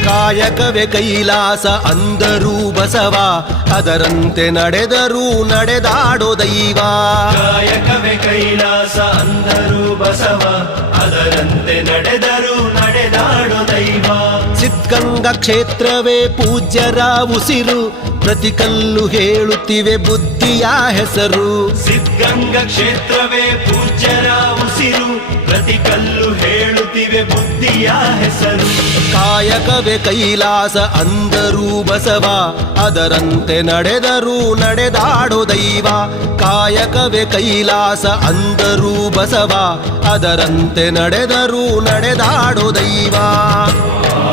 ಕಾಯಕವೇ ಕೈಲಾಸ ಅಂದರೂ ಬಸವ, ಅದರಂತೆ ನಡೆದರೂ ನಡೆದಾಡೋ ದೈವ. ಕಾಯಕವೇ ಕೈಲಾಸ ಅಂದರೂ ಬಸವ, ಅದರಂತೆ ನಡೆದರೂ ನಡೆದಾಡೋ ದೈವ. ಸಿದ್ಧಗಂಗಾ ಕ್ಷೇತ್ರವೇ ಪೂಜ್ಯರ ಉಸಿರು, ಪ್ರತಿ ಕಲ್ಲು ಹೇಳುತ್ತಿವೆ ಬುದ್ಧಿಯ ಹೆಸರು. ಸಿದ್ಧಗಂಗಾ ಕ್ಷೇತ್ರವೇ ಪೂಜ್ಯರ ಉಸಿರು, ಪ್ರತಿ ಕಲ್ಲು ಹೇಳುತ್ತಿವೆ ಬುದ್ಧಿಯ ಹೆಸರು. ಕಾಯಕವೇ ಕೈಲಾಸ ಅಂದರೂ ಬಸವ, ಅದರಂತೆ ನಡೆದರೂ ನಡೆದಾಡೋ ದೈವ. ಕಾಯಕವೇ ಕೈಲಾಸ ಅಂದರೂ ಬಸವ, ಅದರಂತೆ ನಡೆದರೂ ನಡೆದಾಡೋ ದೈವ.